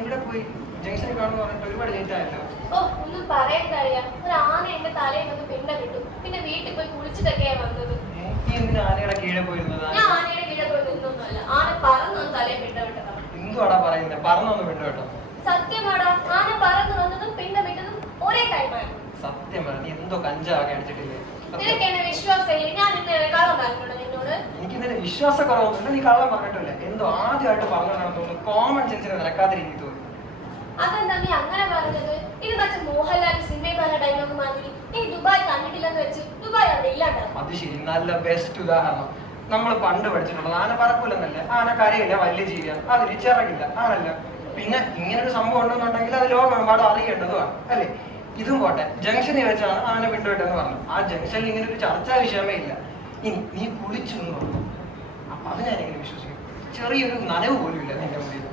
ഇവിടെ പോയി ജംഗ്ഷനിൽ കാണുന്ന പറഞ്ഞിട്ട് ഒരുപാട് ലേറ്റ് ആയല്ലോ. ഓ ഒന്നും പറയാൻ കഴിയാ. ഒരു ആന എന്റെ തലയിൽ നിന്ന് പിണ്ട കിട്ടും. പിന്നെ വീട്ടിൽ പോയി കുളിച്ചിട്ടൊക്കെയാ വന്നത്. നീ എന്തിനാ ആനയുടെ കീഴെ പോയിരുന്നത്? ഞാൻ ആനയുടെ കീഴെ പോയി നിന്നൊന്നുമല്ല. ആന പറന്നൊന്നും തലയിൽ പിണ്ട വിട്ടതാണ്. എന്തുവാടാ പറയുന്നത്? പറന്നൊന്നും പിണ്ട കേട്ടോ. സത്യമാടാ, ആന പറന്ന് വന്നതും പിണ്ട വിട്ടതും ഒരേ ടൈമായിരുന്നു. സത്യം പറ, നീ എന്തോ കഞ്ചാവൊക്കെ അടിച്ചിട്ടില്ലേ? നിനക്ക് എന്നെ വിശ്വാസമില്ല. ഞാൻ ഇന്നലെ കള്ളം പറഞ്ഞിട്ടുണ്ടോ നിന്നോട്? എനിക്ക് ഇന്നലെ വിശ്വാസക്കുറവൊന്നുമില്ല. നീ കള്ളം പറഞ്ഞിട്ടില്ല. എന്തോ ആദ്യമായിട്ട് പറഞ്ഞാണെന്ന് തോന്നുന്നു. കോമൺ സെൻസിന് നിരക്കാതിരിക്കും തോന്നുന്നു. അതെന്താ നീ അങ്ങനെ പറഞ്ഞത്? ഇത് മറ്റേ മോഹൻലാൽ സിനിമയിൽ പറഞ്ഞ ഡയലോഗ് മാതിരി നീ ദുബായ് കണ്ടിട്ടില്ലെന്ന് വെച്ച് ദുബായ് അവിടെ ഇല്ലാണ്ടാവും. അത് ശരി, നല്ല ബെസ്റ്റ് ഉദാഹരണം. നമ്മൾ പണ്ട് പഠിച്ചിട്ടുള്ളത് ആന പറക്കൂലെന്നല്ലേ. ആന കരയില്ല, വലിയ ജീവിയാണ്, അതിൽ ചിറകില്ല, ആണല്ല. പിന്നെ ഇങ്ങനൊരു സംഭവം ഉണ്ടെന്നുണ്ടെങ്കിൽ അത് ലോകമെമ്പാടും അറിയേണ്ടതുമാണ് അല്ലേ? ഇതും പോട്ടെ, ജംഗ്ഷനിൽ വെച്ചാണ് ആന പിണ്ടുവിട്ടെന്ന് പറഞ്ഞു. ആ ജംഗ്ഷനിൽ ഇങ്ങനെ ഒരു ചർച്ചാ വിഷയമേ ഇല്ല. ഇനി നീ കുളിച്ചു എന്ന് പറഞ്ഞു, അപ്പൊ അത് ഞാനിങ്ങനെ വിശ്വസിക്കും. ചെറിയൊരു നനവ് പോലും ഇല്ല നിന്റെ മുന്നിൽ.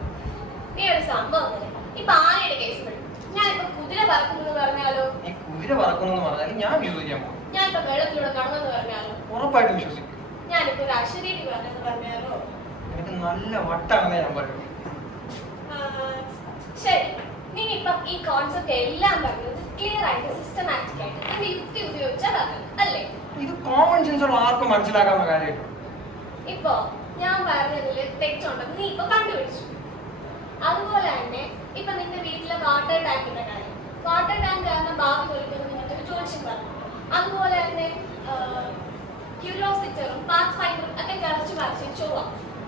നീ ഒരു സംഭവം ഇപ്പൊ ആനയുടെ കേസ് പെട്ടു. ഞാനിപ്പോ കുതിര പറക്കുന്നു പറഞ്ഞാലോ? നീ കുതിര പറക്കുന്നു പറഞ്ഞാലും ഞാൻ വിശ്വസിക്കാൻ പോകും. ഞാനിപ്പോ വെള്ളത്തിലൂടെ കടന്നെന്ന് പറഞ്ഞാലോ? ഉറപ്പായിട്ടും വിശ്വസിക്കും. ഞാനിപ്പോ ഒരു അശരീരി പറഞ്ഞെന്ന് പറഞ്ഞാലോ? എനിക്ക് നല്ല വട്ടാണെന്ന് ഞാൻ പറയും. ശരി, നീ ഇപ്പൊ ഈ കോൺസെപ്റ്റ് എല്ലാം പറഞ്ഞത് ക്ലിയർ ആയിട്ട് സിസ്റ്റമാറ്റിക് ആയിട്ട് എന്റെ യുക്തി ഉപയോഗിച്ചാ പറഞ്ഞത് അല്ലേ? ഇത് കോമൺ സെൻസ് ഉള്ള ആർക്കും മനസ്സിലാക്കാവുന്ന കാര്യമായിട്ട്. ഇപ്പൊ ഞാൻ പറഞ്ഞതില് തെറ്റുണ്ടെന്ന് നീ ഇപ്പൊ കണ്ടുപിടിച്ചു. അതുപോലെ തന്നെ ഇപ്പൊ നിന്റെ വീട്ടിലെ വാട്ടർ ടാങ്കിന്റെ കാര്യം, വാട്ടർ ടാങ്ക് കാരണം ഭാവി തൊലിക്കുന്ന നിനക്കൊരു ജോലിയും പറഞ്ഞു. അതുപോലെ തന്നെ ക്യൂരിയോസിറ്ററും പാത്ത് ഫൈൻഡറും ഒക്കെ കളിച്ചു മറിച്ച്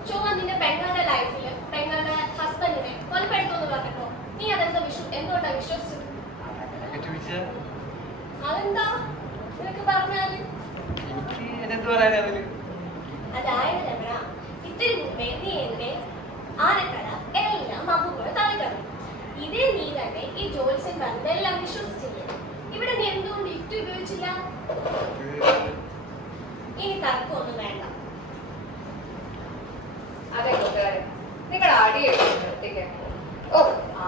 ചൊവ്വ നിന്റെ പെങ്ങളുടെ ലൈഫില് പെങ്ങളുടെ ഹസ്ബൻഡിനെ കൊലപ്പെടുത്തുമെന്ന് പറഞ്ഞപ്പോ നീ അതെന്താ എന്തുകൊണ്ടാ വിശ്വസിച്ചത്? അതെന്താ നിനക്ക് പറഞ്ഞാല്? അതായത് രമണ, ഇത്തിരി മുമ്പേ നീ എന്നെ ആനക്കട എല്ലാം മമ്മൂടെ തള്ളിക്കടന്നു. ഇതേ നീ തന്നെ ഈ ജോത്സ്യൻ പറഞ്ഞതെല്ലാം വിശ്വസിച്ചില്ലേ? ഇവിടെ നീ എന്തുകൊണ്ട് യുക്തി ഉപയോഗിച്ചില്ല? ഇനി തർക്കമൊന്നും വേണ്ട. അതെ കൂട്ടുകാരെ, നിങ്ങളുടെ അടിയെടുത്തേക്ക് ഓ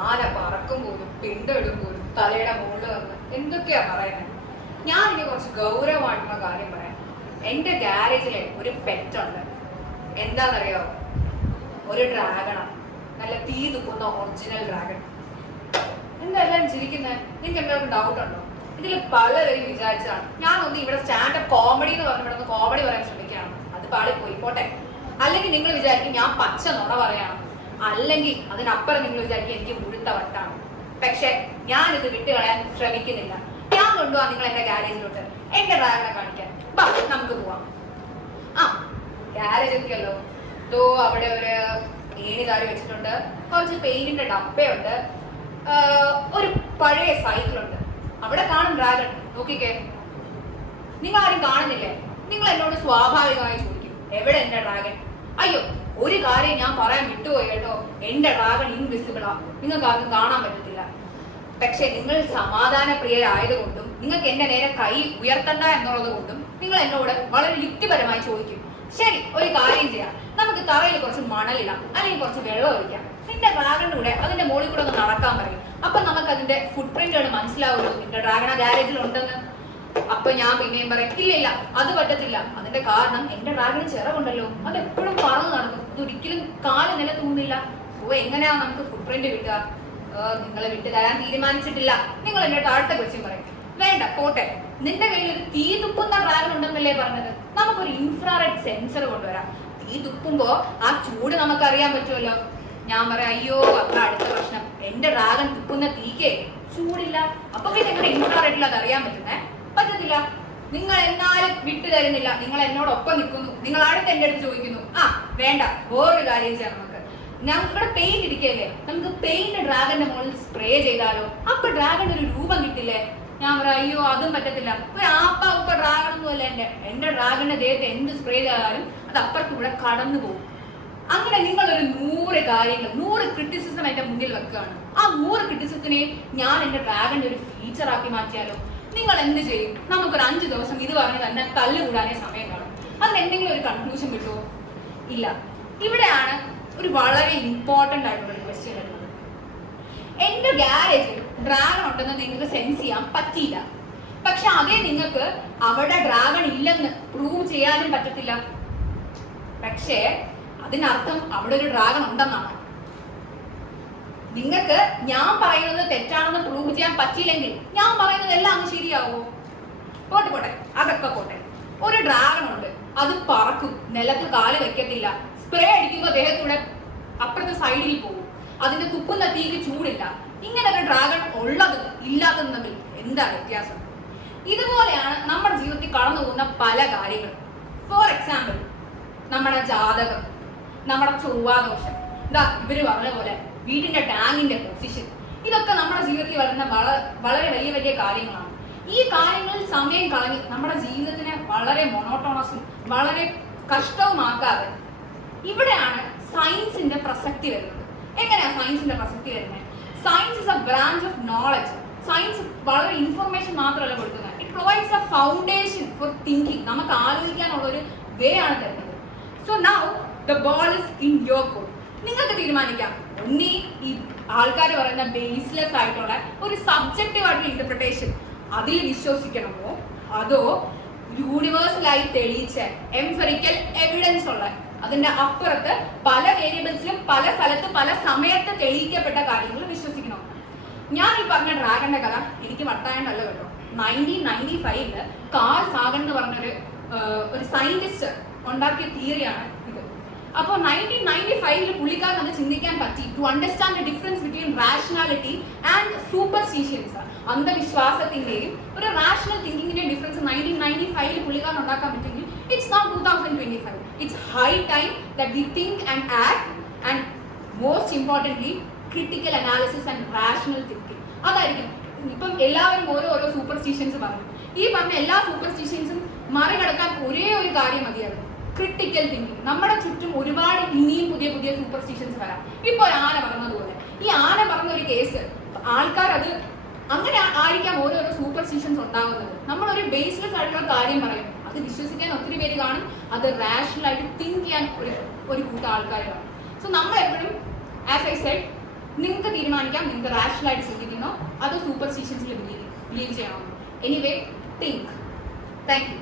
ആന പറക്കും പോലും പിണ്ടിടും പോലും തലയുടെ മുകളിൽ വന്ന് എന്തൊക്കെയാ പറയുന്നത്. ഞാൻ ഇനി കുറച്ച് ഗൗരവമായിട്ടുള്ള കാര്യം പറയാം. എന്റെ ഗാരേജിലെ ഒരു പെറ്റുണ്ട്. എന്താണെന്നറിയാമോ? ഒരു ഡ്രാഗണാണ്. നല്ല തീ തുക്കുന്ന ഒറിജിനൽ ഡ്രാഗൺ. എന്താ എല്ലാവരും ചിരിക്കുന്നത്? നിങ്ങൾക്ക് എന്തെങ്കിലും ഡൗട്ട് ഉണ്ടോ? ഇതിൽ പലരും വിചാരിച്ചാണ് ഞാനൊന്ന് ഇവിടെ സ്റ്റാൻഡപ്പ് കോമഡി എന്ന് പറഞ്ഞ ഇവിടെ കോമഡി പറയാൻ ശ്രമിക്കുകയാണ്. അത് പാളിപ്പോയി പോട്ടെ. അല്ലെങ്കിൽ നിങ്ങൾ വിചാരിക്കും ഞാൻ പച്ച നുണ പറയാണ്, അല്ലെങ്കിൽ അതിനപ്പുറം നിങ്ങൾ വിചാരിക്കും എനിക്ക് മുഴുത്ത വട്ടാണ്. പക്ഷെ ഞാനിത് വിട്ടുകളയാൻ ശ്രമിക്കുന്നില്ല. ഞാൻ കൊണ്ടുപോവാ നിങ്ങൾ എന്റെ ഗാരേജിലോട്ട് എന്റെ ഡ്രാഗണെ കാണിക്കാൻ. ബാ നമുക്ക് പോവാം. ആ ഗാരേജ് ഒക്കെയല്ലോ. ഇതോ അവിടെ ഒരു ഏണിതാരി വെച്ചിട്ടുണ്ട്, കുറച്ച് പെയിന്റിന്റെ ഡപ്പയുണ്ട്, ഒരു പഴയ സൈക്കിളുണ്ട്. അവിടെ കാണും ഡ്രാഗൺ. നോക്കിക്കേ, നിങ്ങൾ ആരും കാണുന്നില്ലേ? നിങ്ങൾ എന്നോട് സ്വാഭാവികമായി ചോദിക്കും എവിടെ എന്റെ ഡ്രാഗൺ? അയ്യോ, ഒരു കാര്യം ഞാൻ പറയാൻ വിട്ടുപോയി കേട്ടോ. എന്റെ ഡ്രാഗൺ ഇൻവിസിബിളാ, നിങ്ങൾക്ക് ആർക്കും കാണാൻ പറ്റത്തില്ല. പക്ഷെ നിങ്ങൾ സമാധാന പ്രിയരായതുകൊണ്ടും നിങ്ങൾക്ക് എന്റെ നേരെ കൈ ഉയർത്തണ്ട എന്നുള്ളത് കൊണ്ടും നിങ്ങൾ എന്നോട് വളരെ യുക്തിപരമായി ചോദിക്കും. ശരി, ഒരു കാര്യം ചെയ്യാം, നമുക്ക് തറയിൽ കുറച്ച് മണലിടാം, അല്ലെങ്കിൽ കുറച്ച് വെള്ളം ഒഴിക്കാം. നിന്റെ ഡ്രാഗണിന്റെ കൂടെ അതിന്റെ മുകളിൽ കൂടെ ഒന്ന് നടക്കാൻ പറയും. അപ്പൊ നമുക്ക് അതിന്റെ ഫുട് പ്രിന്റുകൾ മനസ്സിലാവുമല്ലോ നിന്റെ ഡ്രാഗൺ ഗാരേജിൽ ഉണ്ടെന്ന്. അപ്പൊ ഞാൻ പിന്നെയും പറയും ഇല്ല, അത് പറ്റത്തില്ല. അതിന്റെ കാരണം എന്റെ ഡ്രാഗണ് ചിറകുണ്ടല്ലോ, അത് എപ്പോഴും പറന്ന് നടക്കും, ഇതൊരിക്കലും കാല് നില തൂന്നില്ല. ഓ എങ്ങനെയാ നമുക്ക് ഫുട് പ്രിന്റ് കിട്ടുക? നിങ്ങളെ വിട്ടു തരാൻ തീരുമാനിച്ചിട്ടില്ല. നിങ്ങൾ എന്നെ അടുത്ത ക്വസ്റ്റ്യൻ പറയും. വേണ്ട പോട്ടെ, നിന്റെ കയ്യിൽ ഒരു തീ തുപ്പുന്ന ഡ്രാഗൺ ഉണ്ടെന്നല്ലേ പറഞ്ഞത്? നമുക്കൊരു ഇൻഫ്രാറെഡ് സെൻസർ കൊണ്ടുവരാം. തീ തുപ്പുമ്പോ ആ ചൂട് നമുക്ക് അറിയാൻ പറ്റുമല്ലോ. ഞാൻ പറയാം അയ്യോ അത്ര അടുത്ത പ്രശ്നം, എന്റെ ഡ്രാഗൺ തുപ്പുന്ന തീക്കേ ചൂടില്ല. അപ്പൊ പിന്നെ എങ്ങനെ ഇൻഫ്രാറെഡിൽ അത് അറിയാൻ പറ്റുന്നേ? പറ്റത്തില്ല. നിങ്ങൾ എന്നാലും വിട്ടു തരുന്നില്ല. നിങ്ങൾ എന്നോടൊപ്പം നിൽക്കുന്നു, നിങ്ങൾ അടുത്ത് എന്റെ അടുത്ത് ചോദിക്കുന്നു. ആ വേണ്ട, വേറൊരു കാര്യം ചെയ്യാം. നമുക്കിവിടെ പെയിന്റ് ഇരിക്കല്ലേ, നമുക്ക് പെയിന്റ് ഡ്രാഗന്റെ മുകളിൽ സ്പ്രേ ചെയ്താലോ? അപ്പൊ ഡ്രാഗൺ ഒരു രൂപം കിട്ടില്ലേ? ഞാൻ പറയാം അയ്യോ അതും പറ്റത്തില്ല. ഒരു ആപ്പ ഉപ്പ ഡ്രാഗൺ ഒന്നും അല്ല എന്റെ ഡ്രാഗന്റെ ദേഹത്ത് എന്ത് സ്പ്രേ ചെയ്താലും അത് അപ്പുറത്തൂടെ കടന്നു പോകും. അങ്ങനെ നിങ്ങളൊരു 100 കാര്യങ്ങൾ 100 ക്രിറ്റിസിസം എന്റെ മുന്നിൽ വെക്കുകയാണ്. ആ 100 ക്രിറ്റിസിസത്തിനെയും ഞാൻ എന്റെ ഡ്രാഗന്റെ ഒരു ഫീച്ചർ ആക്കി മാറ്റിയാലോ? നിങ്ങൾ എന്ത് ചെയ്യും? നമുക്കൊരു 5 ദിവസം ഇത് പറഞ്ഞ് തന്നെ തല്ലുകൂടാനേ സമയം കാണും. അതിന് എന്തെങ്കിലും ഒരു കൺക്ലൂഷൻ കിട്ടുമോ? ഇല്ല. ഇവിടെയാണ് ഒരു വളരെ ഇമ്പോർട്ടന്റ് ആയിട്ടുള്ള ഒരു ക്വസ്റ്റ്യൻ വരുന്നത്. എന്റെ ഗാരേജിൽ ഡ്രാഗൺ ഉണ്ടെന്ന് നിങ്ങൾക്ക് സെൻസ് ചെയ്യാൻ പറ്റിയില്ല. പക്ഷെ അതേ നിങ്ങൾക്ക് അവിടെ ഡ്രാഗൺ ഇല്ലെന്ന് പ്രൂവ് ചെയ്യാനും പറ്റത്തില്ല. പക്ഷേ അതിനർത്ഥം അവിടെ ഒരു ഡ്രാഗൺ ഉണ്ടെന്നാണ്. നിങ്ങൾക്ക് ഞാൻ പറയുന്നത് തെറ്റാണെന്ന് പ്രൂവ് ചെയ്യാൻ പറ്റിയില്ലെങ്കിൽ ഞാൻ പറയുന്നത് എല്ലാം അങ്ങ് ശരിയാവോ? പോട്ടെ പോട്ടെ, അതൊക്കെ പോട്ടെ. ഒരു ഡ്രാഗൺ ഉണ്ട്, അത് പറക്കും, നിലത്ത് കാല് വെക്കത്തില്ല, സ്പ്രേ അടിക്കുമ്പോൾ ദേഹത്തൂടെ അപ്പുറത്തെ സൈഡിൽ പോകും, അതിന്റെ തുപ്പുന്ന തീക്ക് ചൂടില്ല. ഇങ്ങനെ ഒരു ഡ്രാഗൺ ഉള്ളതും ഇല്ലാത്തതും തമ്മിൽ എന്താ വ്യത്യാസം? ഇതുപോലെയാണ് നമ്മുടെ ജീവിതത്തിൽ കടന്നു പോകുന്ന പല കാര്യങ്ങളും. ഫോർ എക്സാമ്പിൾ, നമ്മുടെ ജാതകം, നമ്മുടെ ചൊവ്വാദോഷം, ഇതാ ഇവര് പറഞ്ഞ പോലെ വീടിന്റെ ടാങ്കിന്റെ പൊസിഷൻ, ഇതൊക്കെ നമ്മുടെ ജീവിതത്തിൽ വരുന്ന വളരെ വലിയ വലിയ കാര്യങ്ങളാണ്. ഈ കാര്യങ്ങളിൽ സമയം കളഞ്ഞ് നമ്മുടെ ജീവിതത്തിനെ വളരെ മൊണോട്ടോണസും വളരെ കഷ്ടവുമാക്കാതെ ഇവിടെയാണ് സയൻസിന്റെ പ്രസക്തി വരുന്നത്. എങ്ങനെയാ സയൻസിന്റെ പ്രസക്തി വരുന്നത്? Science is A branch of knowledge. Science വളരെ ഇൻഫർമേഷൻ മാത്രമല്ല കൊടുക്കുന്നത്, it provides A foundation four thinking. നമുക്ക് ആലോചിക്കാനുള്ള ഒരു വേ ആണ് തരുന്നത്. So now the ball is in your court. നിങ്ങൾക്ക് തീരുമാനിക്കാം, ഒന്നീ ഈ ആൾക്കാർ പറയുന്ന ബേസ്ലെസ് ആയിട്ടുള്ള ഒരു സബ്ജക്റ്റീവ് ആയിട്ടുള്ള ഇന്റർപ്രിട്ടേഷൻ അതിൽ വിശ്വസിക്കണമോ, അതോ യൂണിവേഴ്സലായി തെളിയിച്ച എംപെറിക്കൽ എവിഡൻസ് ഉള്ള അതിന്റെ അപ്പുറത്ത് പല വേരിയബിൾസിലും പല സ്ഥലത്ത് പല സമയത്ത് തെളിയിക്കപ്പെട്ട കാര്യങ്ങൾ വിശ്വസിക്കണോ? ഞാൻ ഈ പറഞ്ഞ ഡ്രാഗന്റെ കഥ എനിക്ക് വട്ടായണ്ടല്ല കേട്ടോ. 1995 കാൾ സാഗൻ എന്ന് പറഞ്ഞൊരു സയന്റിസ്റ്റ് ഉണ്ടാക്കിയ തിയറിയാണ് ഇത്. അപ്പോൾ 1995 പുള്ളിക്കാരൻ അത് ചിന്തിക്കാൻ പറ്റി, to understand the difference between rationality and superstitions. അന്ധവിശ്വാസത്തിന്റെയും ഒരു റാഷണൽ തിങ്കിങ്ങിന്റെയും ഡിഫറൻസ് 1995 പുള്ളിക്കാരൻ ഉണ്ടാക്കാൻ പറ്റുമെങ്കിൽ it's not 2025. It's high time that we think and act and most importantly critical analysis and rational thinking. അതായിരിക്കും. ഇപ്പം എല്ലാവരും ഓരോ സൂപ്പർസ്റ്റിഷ്യൻസ് പറഞ്ഞു. ഈ പറഞ്ഞ എല്ലാ സൂപ്പർസ്റ്റിഷ്യൻസും മറികടക്കാൻ ഒരേ ഒരു കാര്യം മതിയായിരുന്നു, ക്രിട്ടിക്കൽ തിങ്കിങ്. നമ്മുടെ ചുറ്റും ഒരുപാട് ഇനിയും പുതിയ പുതിയ സൂപ്പർസ്റ്റിഷ്യൻസ് വരാം. ഇപ്പൊ ഒരു ആന പറഞ്ഞതുപോലെ, ഈ ആന പറഞ്ഞ ഒരു കേസ് ആൾക്കാർ അത് അങ്ങനെ ആയിരിക്കാം ഓരോരോ സൂപ്പർസ്റ്റിഷ്യൻസ് ഉണ്ടാകുന്നത്. നമ്മളൊരു ബേസ്ലെസ് ആയിട്ടുള്ള കാര്യം പറയുന്നു, അത് വിശ്വസിക്കാൻ ഒത്തിരി പേര് കാണും, അത് റാഷണൽ ആയിട്ട് തിങ്ക് ചെയ്യാൻ ഒരു കൂട്ടം ആൾക്കാർ കാണും. സോ നമ്മൾ എപ്പോഴും ആസ് ഐ സെഡ്, നിങ്ങൾക്ക് തീരുമാനിക്കാം നിങ്ങൾക്ക് റാഷണൽ ആയിട്ട് ചിന്തിക്കണോ അതോ സൂപ്പർസ്റ്റിഷ്യൻസിൽ ബിലീവ് ചെയ്യണോ. Anyway, think. Thank you.